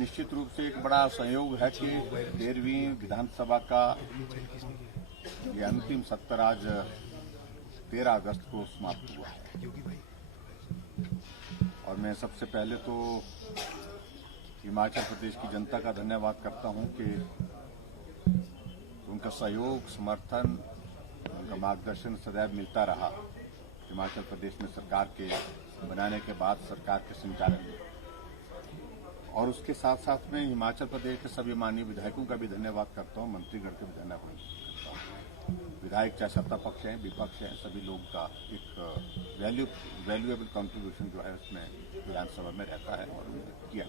निश्चित रूप से एक बड़ा संयोग है कि 13वीं विधानसभा का ये अंतिम सत्र आज 13 अगस्त को समाप्त हुआ है। और मैं सबसे पहले तो हिमाचल प्रदेश की जनता का धन्यवाद करता हूं कि उनका सहयोग, समर्थन, उनका मार्गदर्शन सदैव मिलता रहा हिमाचल प्रदेश में सरकार के बनाने के बाद, सरकार के संचालन में। और उसके साथ साथ में हिमाचल प्रदेश के सभी माननीय विधायकों का भी धन्यवाद करता हूं, मंत्रीगण का भी धन्यवाद करता हूं। विधायक चाहे सत्ता पक्ष हैं, विपक्ष हैं, सभी लोगों का एक वैल्यूएबल कंट्रीब्यूशन जो है उसमें विधानसभा में रहता है और उन्होंने किया।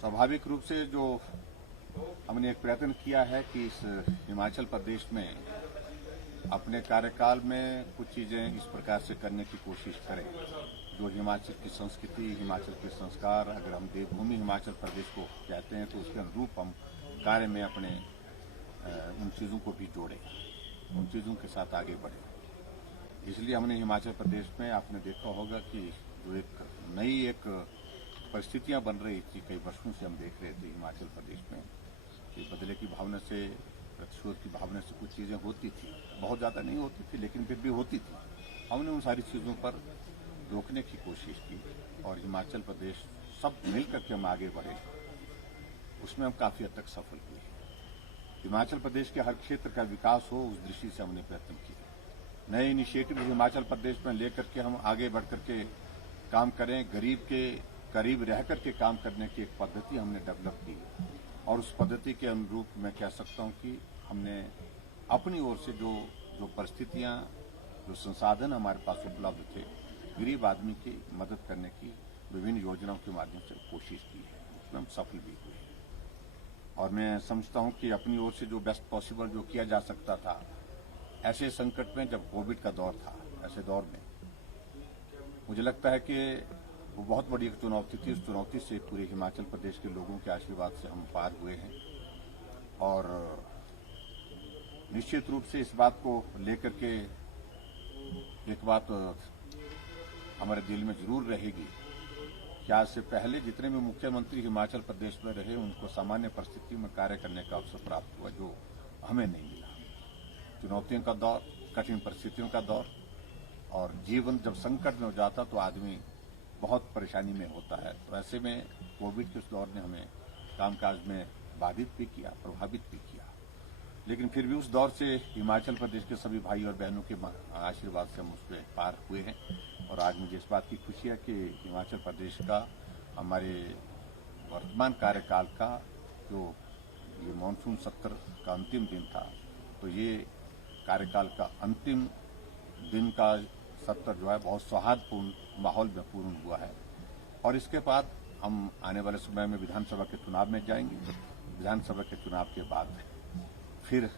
स्वाभाविक रूप से जो हमने एक प्रयत्न किया है कि इस हिमाचल प्रदेश में अपने कार्यकाल में कुछ चीजें इस प्रकार से करने की कोशिश करें जो हिमाचल की संस्कृति, हिमाचल के संस्कार, अगर हम देवभूमि हिमाचल प्रदेश को कहते हैं तो उसके अनुरूप हम कार्य में अपने उन चीजों को भी जोड़ें, उन चीजों के साथ आगे बढ़ें। इसलिए हमने हिमाचल प्रदेश में, आपने देखा होगा कि जो एक परिस्थितियां बन रही थी, कई वर्षों से हम देख रहे थे हिमाचल प्रदेश में कि बदले की भावना से, प्रतिशोध की भावना से कुछ चीजें होती थी, बहुत ज्यादा नहीं होती थी लेकिन फिर भी होती थी। हमने उन सारी चीजों पर रोकने की कोशिश की और हिमाचल प्रदेश सब मिलकर के हम आगे बढ़े, उसमें हम काफी हद तक सफल हुए। हिमाचल प्रदेश के हर क्षेत्र का विकास हो, उस दृष्टि से हमने प्रयत्न किया। नए इनिशिएटिव हिमाचल प्रदेश में लेकर के हम आगे बढ़कर के काम करें, गरीब के करीब रह करके काम करने की एक पद्धति हमने डेवलप की और उस पद्धति के अनुरूप मैं कह सकता हूं कि हमने अपनी ओर से जो परिस्थितियां, जो संसाधन हमारे पास उपलब्ध थे, गरीब आदमी की मदद करने की विभिन्न योजनाओं के माध्यम से कोशिश की है, उसमें हम सफल भी हुए। और मैं समझता हूं कि अपनी ओर से जो बेस्ट पॉसिबल जो किया जा सकता था, ऐसे संकट में जब कोविड का दौर था, ऐसे दौर में मुझे लगता है कि वो बहुत बड़ी एक चुनौती थी। उस चुनौती से पूरे हिमाचल प्रदेश के लोगों के आशीर्वाद से हम पार हुए हैं और निश्चित रूप से इस बात को लेकर के एक बात हमारे दिल में जरूर रहेगी कि आज से पहले जितने भी मुख्यमंत्री हिमाचल प्रदेश में रहे उनको सामान्य परिस्थिति में कार्य करने का अवसर प्राप्त हुआ जो हमें नहीं मिला। चुनौतियों का दौर, कठिन परिस्थितियों का दौर और जीवन जब संकट में हो जाता तो आदमी बहुत परेशानी में होता है। तो ऐसे में कोविड के उस दौर ने हमें कामकाज में बाधित भी किया, प्रभावित भी किया, लेकिन फिर भी उस दौर से हिमाचल प्रदेश के सभी भाई और बहनों के आशीर्वाद से हम उसमें पार हुए हैं। और आज मुझे इस बात की खुशी है कि हिमाचल प्रदेश का हमारे वर्तमान कार्यकाल का जो ये मानसून सत्र का अंतिम दिन था, तो ये कार्यकाल का अंतिम दिन का सत्र जो है बहुत सौहार्दपूर्ण माहौल में पूर्ण हुआ है। और इसके बाद हम आने वाले समय में विधानसभा के चुनाव में जाएंगे। विधानसभा के चुनाव के बाद फिर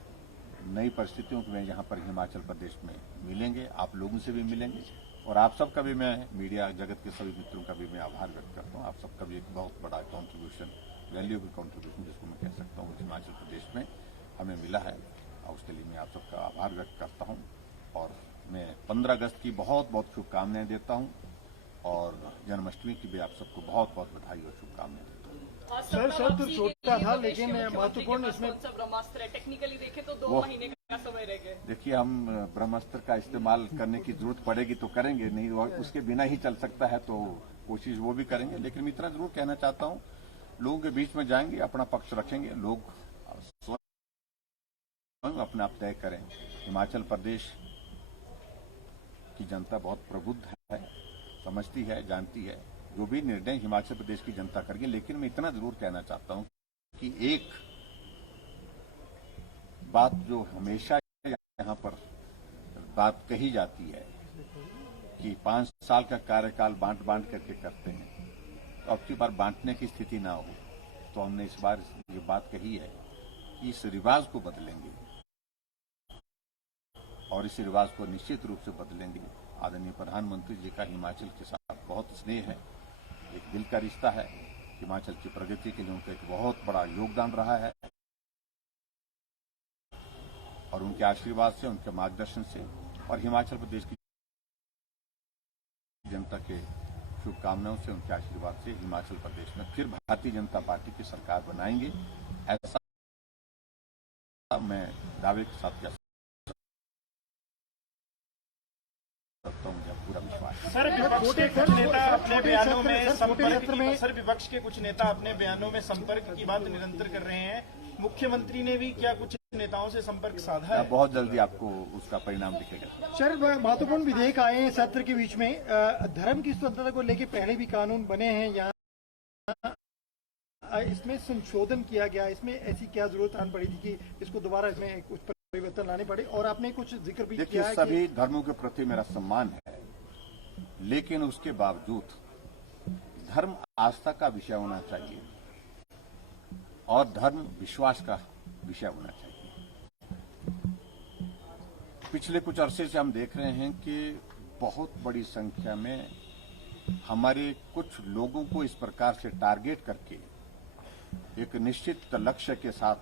नई परिस्थितियों में यहाँ पर हिमाचल प्रदेश में मिलेंगे, आप लोगों से भी मिलेंगे और आप सबका भी, मैं मीडिया जगत के सभी मित्रों का भी मैं आभार व्यक्त करता हूँ। आप सबका भी एक बहुत बड़ा कॉन्ट्रीब्यूशन, वैल्यूएबल कॉन्ट्रीब्यूशन जिसको मैं कह सकता हूँ, हिमाचल प्रदेश में हमें मिला है और उसके लिए मैं आप सबका आभार व्यक्त करता हूँ। और मैं 15 अगस्त की बहुत बहुत शुभकामनाएं देता हूं और जन्माष्टमी की भी आप सबको बहुत बहुत बधाई और शुभकामनाएं देता हूं। सर शब्द छोटा था लेकिन महत्वपूर्ण इसमें ब्रह्मास्त्र है, टेक्निकली देखें तो 2 महीने का समय रह गया। देखिए, हम ब्रह्मास्त्र का इस्तेमाल करने की जरूरत पड़ेगी तो करेंगे, नहीं और उसके बिना ही चल सकता है तो कोशिश वो भी करेंगे। लेकिन मैं इतना जरूर कहना चाहता हूं, लोगों के बीच में जाएंगे, अपना पक्ष रखेंगे, लोग स्वयं अपने आप तय करें। हिमाचल प्रदेश की जनता बहुत प्रबुद्ध है, समझती है, जानती है, जो भी निर्णय हिमाचल प्रदेश की जनता करेगी। लेकिन मैं इतना जरूर कहना चाहता हूं कि एक बात जो हमेशा यहां पर बात कही जाती है कि 5 साल का कार्यकाल बांट बांट करके करते हैं, तो अब की बार बांटने की स्थिति ना हो, तो हमने इस बार ये बात कही है कि इस रिवाज को बदलेंगे और इस रिवाज को निश्चित रूप से बदलेंगे। आदरणीय प्रधानमंत्री जी का हिमाचल के साथ बहुत स्नेह है, एक दिल का रिश्ता है। हिमाचल की प्रगति के लिए उनका एक बहुत बड़ा योगदान रहा है और उनके आशीर्वाद से, उनके मार्गदर्शन से और हिमाचल प्रदेश की जनता के शुभकामनाओं से, उनके आशीर्वाद से हिमाचल प्रदेश में फिर भारतीय जनता पार्टी की सरकार बनाएंगे, ऐसा मैं दावे के साथ कह सकता हूं। मुझे पूरा विश्वास है। सर, विपक्ष के कुछ नेता अपने बयानों में विपक्ष के कुछ नेता अपने बयानों में संपर्क की बात निरंतर कर रहे हैं। मुख्यमंत्री ने भी क्या कुछ नेताओं से संपर्क साधा है? बहुत जल्दी आपको उसका परिणाम दिखेगा। शरद, महत्वपूर्ण विधेयक आए हैं सत्र के बीच में। धर्म की स्वतंत्रता को लेकर पहले भी कानून बने हैं, यहाँ इसमें संशोधन किया गया। इसमें ऐसी क्या जरूरत आन पड़ी थी कि इसको दोबारा इसमें कुछ परिवर्तन लाने पड़े? और आपने कुछ जिक्र भी किया है कि सभी धर्मों के प्रति मेरा सम्मान है, लेकिन उसके बावजूद धर्म आस्था का विषय होना चाहिए और धर्म विश्वास का विषय होना चाहिए। पिछले कुछ अरसे से हम देख रहे हैं कि बहुत बड़ी संख्या में हमारे कुछ लोगों को इस प्रकार से टारगेट करके एक निश्चित लक्ष्य के साथ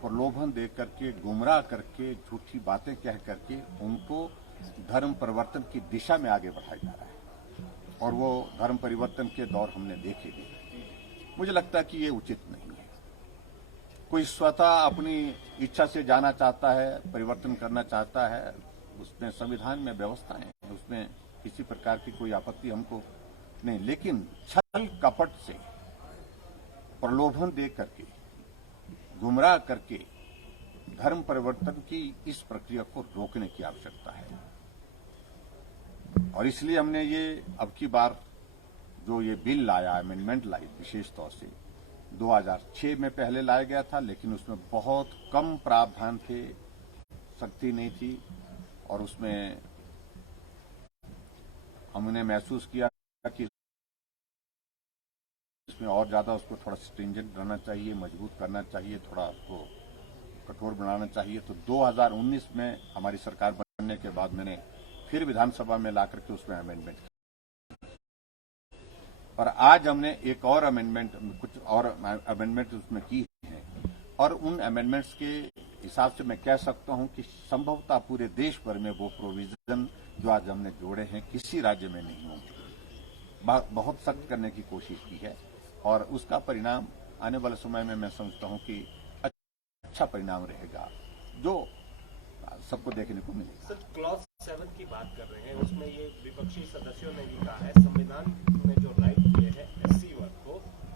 प्रलोभन दे करके, गुमराह करके, झूठी बातें कह करके उनको धर्म परिवर्तन की दिशा में आगे बढ़ाया जा रहा है और वो धर्म परिवर्तन के दौर हमने देखे भी। मुझे लगता है कि ये उचित नहीं है। कोई स्वतः अपनी इच्छा से जाना चाहता है, परिवर्तन करना चाहता है, उसमें संविधान में व्यवस्था है, उसमें किसी प्रकार की कोई आपत्ति हमको नहीं, लेकिन छल कपट से प्रलोभन दे करके, गुमराह करके धर्म परिवर्तन की इस प्रक्रिया को रोकने की आवश्यकता है। और इसलिए हमने ये अब की बार जो ये बिल लाया, अमेंडमेंट लाई, विशेष तौर से 2006 में पहले लाया गया था, लेकिन उसमें बहुत कम प्रावधान थे, सख्ती नहीं थी और उसमें हमने महसूस किया कि इसमें और ज्यादा उसको थोड़ा स्ट्रिंजेंट रहना चाहिए, मजबूत करना चाहिए, थोड़ा उसको कठोर बनाना चाहिए। तो 2019 में हमारी सरकार बनने के बाद मैंने फिर विधानसभा में लाकर के उसमें अमेंडमेंट किया और आज हमने एक और अमेंडमेंट, कुछ और अमेंडमेंट उसमें की है और उन अमेंडमेंट्स के हिसाब से मैं कह सकता हूं कि संभवतः पूरे देश भर में वो प्रोविजन जो आज हमने जोड़े हैं किसी राज्य में नहीं होंगे। बहुत सख्त करने की कोशिश की है और उसका परिणाम आने वाले समय में मैं समझता हूं कि अच्छा परिणाम रहेगा जो सबको देखने को मिलेगा। सर, क्लॉज 7 की बात कर रहे हैं, उसमें ये विपक्षी सदस्यों ने भी कहा है संविधान में जो राइट दिए हैं एससी वर्ग को,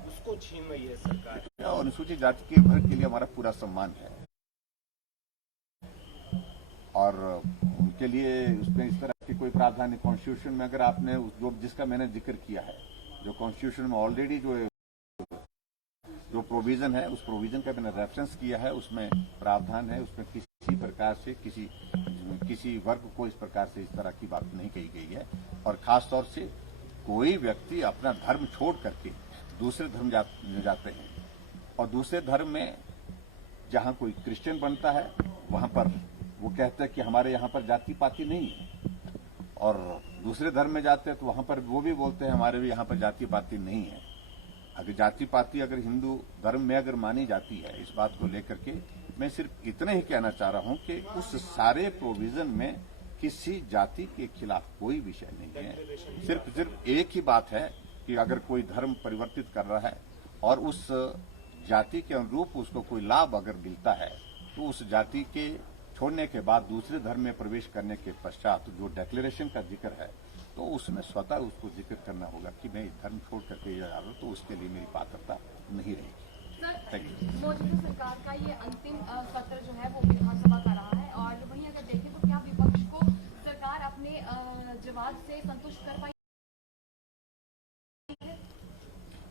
उसको छीन रही है सरकार। और अनुसूचित जाति के वर्ग के लिए हमारा पूरा सम्मान है और उनके लिए उसमें इस तरह की कोई प्रावधान नहीं। कॉन्स्टिट्यूशन में अगर आपने जो जिसका मैंने जिक्र किया है, जो कॉन्स्टिट्यूशन में ऑलरेडी जो प्रोविजन है, उस प्रोविजन का मैंने रेफरेंस किया है, उसमें प्रावधान है, उसमें किसी प्रकार से किसी वर्ग को इस प्रकार से इस तरह की बात नहीं कही गई है। और खास तौर से कोई व्यक्ति अपना धर्म छोड़ करके दूसरे धर्म में जाते हैं और दूसरे धर्म में जहां कोई क्रिश्चियन बनता है वहां पर वो कहते हैं कि हमारे यहाँ पर जाति पाति नहीं है, और दूसरे धर्म में जाते हैं तो वहां पर वो भी बोलते हैं हमारे भी यहाँ पर जाति पाति नहीं है। अगर जाति पाति अगर हिंदू धर्म में अगर मानी जाती है, इस बात को लेकर के मैं सिर्फ इतना ही कहना चाह रहा हूं कि उस सारे प्रोविजन में किसी जाति के खिलाफ कोई विषय नहीं है। सिर्फ एक ही बात है कि अगर कोई धर्म परिवर्तित कर रहा है और उस जाति के अनुरूप उसको कोई लाभ अगर मिलता है तो उस जाति के छोड़ने के बाद दूसरे धर्म में प्रवेश करने के पश्चात जो डिक्लेरेशन का जिक्र है तो उसमें स्वतः उसको जिक्र करना होगा कि मैं धर्म छोड़ करके जा रहा हूं, तो उसके लिए मेरी पात्रता नहीं रहेगी। मौजूदा सरकार का ये अंतिम सत्र जो है वो विधानसभा का रहा है और वहीं अगर देखें तो क्या विपक्ष को सरकार अपने जवाब से संतुष्ट कर पाई है?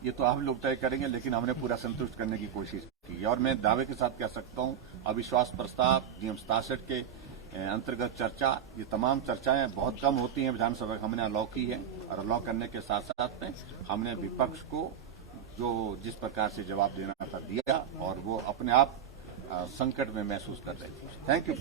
ये तो आप लोग तय करेंगे, लेकिन हमने पूरा संतुष्ट करने की कोशिश की और मैं दावे के साथ कह सकता हूं अविश्वास प्रस्ताव, नियम 67 के अंतर्गत चर्चा, ये तमाम चर्चाएं बहुत कम होती हैं विधानसभा। हमने अलाउ की है और अलाउ करने के साथ साथ में हमने विपक्ष को जो जिस प्रकार से जवाब देना था दिया और वो अपने आप संकट में महसूस कर रहे थे। Thank you.